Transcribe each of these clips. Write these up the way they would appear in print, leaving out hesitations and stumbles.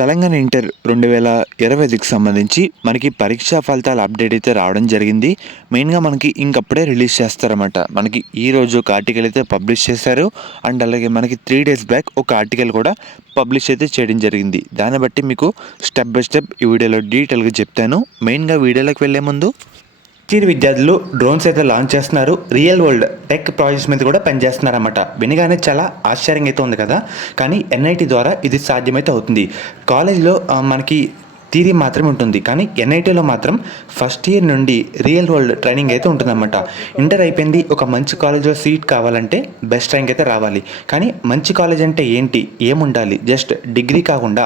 Telangana inter 2025కి సంబంధించి మనకి పరీక్షా ఫలితాల అప్డేట్ అయితే రావడం జరిగింది. మెయిన్‌గా మనకి ఇంకప్పుడే రిలీజ్ చేస్తారన్నమాట. మనకి ఈరోజు ఒక ఆర్టికల్ అయితే పబ్లిష్ చేశారు. అండ్ అలాగే మనకి 3 డేస్ బ్యాక్ ఒక ఆర్టికల్ కూడా పబ్లిష్ అయితే చేయడం జరిగింది. దాన్ని బట్టి మీకు స్టెప్ బై స్టెప్ ఈ వీడియోలో డీటెయిల్‌గా చెప్తాను. మెయిన్‌గా వీడియోలోకి వెళ్ళే ముందు విద్యార్థులు డ్రోన్స్ అయితే లాంచ్ చేస్తున్నారు. రియల్ వరల్డ్ టెక్ ప్రాజెక్ట్స్ మీద కూడా పనిచేస్తున్నారన్నమాట. వినగానే చాలా ఆశ్చర్యంగా అయితే ఉంది కదా. కానీ ఎన్ఐటి ద్వారా ఇది సాధ్యమైతే అవుతుంది. కాలేజ్లో మనకి థియరీ మాత్రమే ఉంటుంది. కానీ ఎన్ఐటీలో మాత్రం ఫస్ట్ ఇయర్ నుండి రియల్ వరల్డ్ ట్రైనింగ్ అయితే ఉంటుందన్నమాట. ఇంటర్ అయిపోయింది, ఒక మంచి కాలేజ్లో సీట్ కావాలంటే బెస్ట్ ర్యాంక్ అయితే రావాలి. కానీ మంచి కాలేజ్ అంటే ఏంటి, ఏముండాలి, జస్ట్ డిగ్రీ కాకుండా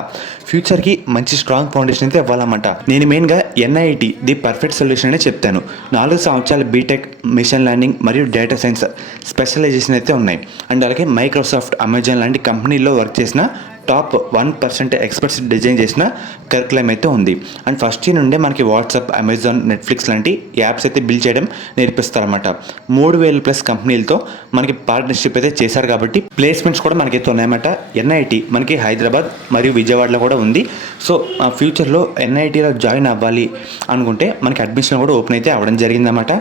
ఫ్యూచర్కి మంచి స్ట్రాంగ్ ఫౌండేషన్ అయితే ఇవ్వాలన్నమాట. నేను మెయిన్గా ఎన్ఐటి ది పర్ఫెక్ట్ సొల్యూషన్ అనే చెప్తాను. 4 సంవత్సరాలు బీటెక్, మిషన్ లెర్నింగ్ మరియు డేటా సైన్స్ స్పెషలైజేషన్ అయితే ఉన్నాయి. అండ్ అలాగే మైక్రోసాఫ్ట్, అమెజాన్ లాంటి కంపెనీల్లో వర్క్ చేసిన టాప్ 1% ఎక్స్పర్ట్స్ డిజైన్ చేసిన కరికులం అయితే ఉంది. అండ్ ఫస్ట్ ఇయర్ నుండే మనకి వాట్సాప్, అమెజాన్, నెట్ఫ్లిక్స్ లాంటి యాప్స్ అయితే బిల్డ్ చేయడం నేర్పిస్తారన్నమాట. 3000+ కంపెనీలతో మనకి పార్ట్నర్షిప్ అయితే చేశారు కాబట్టి ప్లేస్మెంట్స్ కూడా మనకైతే ఉన్నాయన్నమాట. ఎన్ఐటి మనకి హైదరాబాద్ మరియు విజయవాడలో కూడా ఉంది. సో ఫ్యూచర్లో ఎన్ఐటీలో జాయిన్ అవ్వాలి అనుకుంటే మనకి అడ్మిషన్ కూడా ఓపెన్ అయితే అవ్వడం జరిగిందన్నమాట.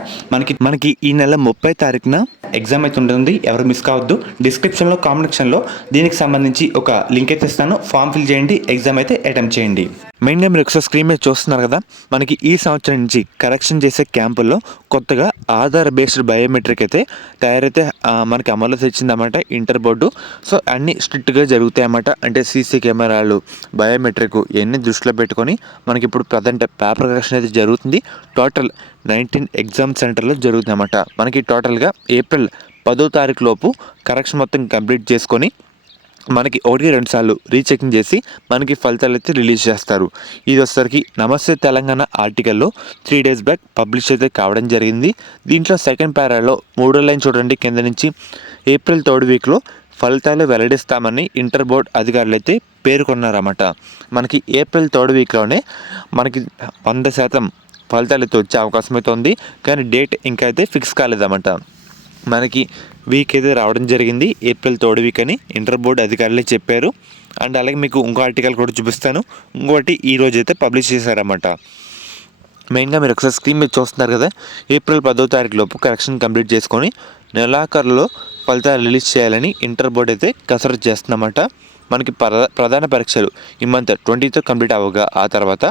మనకి ఈ నెల 30 తారీఖున ఎగ్జామ్ అయితే ఉంటుంది. ఎవరు మిస్ కావద్దు. డిస్క్రిప్షన్లో, కామెంట్ సెక్షన్లో దీనికి సంబంధించి ఒక లింక్ అయితే ఇస్తాను. ఫామ్ ఫిల్ చేయండి, ఎగ్జామ్ అయితే అటెంప్ట్ చేయండి. మెయిన్గా మీరు ఒకసారి స్క్రీన్ మీద చూస్తున్నారు కదా, మనకి ఈ సంవత్సరం నుంచి కరెక్షన్ చేసే క్యాంపుల్లో కొత్తగా ఆధార్ బేస్డ్ బయోమెట్రిక్ అయితే తయారైతే మనకి అమలు తెచ్చిందన్నమాట ఇంటర్ బోర్డు. సో అన్నీ స్ట్రిక్ట్గా జరుగుతాయి అన్నమాట. అంటే సీసీ కెమెరాలు, బయోమెట్రిక్ ఇవన్నీ దృష్టిలో పెట్టుకొని మనకి ఇప్పుడు ప్రజెంట్ పేపర్ కరెక్షన్ అయితే జరుగుతుంది. టోటల్ 19 ఎగ్జామ్ సెంటర్లో జరుగుతుంది అన్నమాట. మనకి టోటల్గా ఏప్రిల్ 10వ తారీఖు లోపు కరెక్షన్ మొత్తం కంప్లీట్ చేసుకొని మనకి 1-2 సార్లు రీచెకింగ్ చేసి మనకి ఫలితాలు అయితే రిలీజ్ చేస్తారు. ఇది వచ్చేసరికి నమస్తే తెలంగాణ ఆర్టికల్లో 3 డేస్ బ్యాక్ పబ్లిష్ అయితే కావడం జరిగింది. దీంట్లో సెకండ్ పారాలో 3వ లైన్ చూడండి కింద నుంచి, ఏప్రిల్ 3rd వీక్లో ఫలితాలు వెల్లడిస్తామని ఇంటర్ బోర్డ్ అధికారులు అయితే పేర్కొన్నారన్నమాట. మనకి ఏప్రిల్ 3rd వీక్లోనే మనకి 100% ఫలితాలు అయితే వచ్చే అవకాశం అయితే ఉంది. కానీ డేట్ ఇంకా అయితే ఫిక్స్ కాలేదన్నమాట. మనకి వీక్ అయితే రావడం జరిగింది, ఏప్రిల్ 3rd వీక్ అని ఇంటర్ బోర్డు అధికారులే చెప్పారు. అండ్ అలాగే మీకు ఇంకో ఆర్టికల్ కూడా చూపిస్తాను. ఇంకోటి ఈరోజు అయితే పబ్లిష్ చేశారన్నమాట. మెయిన్గా మీరు ఒకసారి స్క్రీన్ మీద చూస్తున్నారు కదా, ఏప్రిల్ 10వ తారీఖు లోపు కరెక్షన్ కంప్లీట్ చేసుకొని నెలాఖరులో ఫలితాలు రిలీజ్ చేయాలని ఇంటర్ బోర్డు అయితే కసరత్తు చేస్తుందన్నమాట. మనకి ప్రధాన పరీక్షలు ఈ మంత్ 20తో కంప్లీట్ అవ్వగా ఆ తర్వాత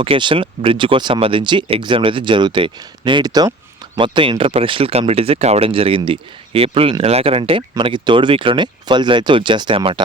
వొకేషనల్ బ్రిడ్జ్ కోర్స్ సంబంధించి ఎగ్జామ్లు అయితే జరుగుతాయి. నేటితో మొత్తం ఇంటర్ పరీక్షలు కంప్లీట్ అయితే కావడం జరిగింది. ఏప్రిల్ నెలాఖరు అంటే మనకి 3rd వీక్లోనే ఫలితాలు అయితే వచ్చేస్తాయి అన్నమాట.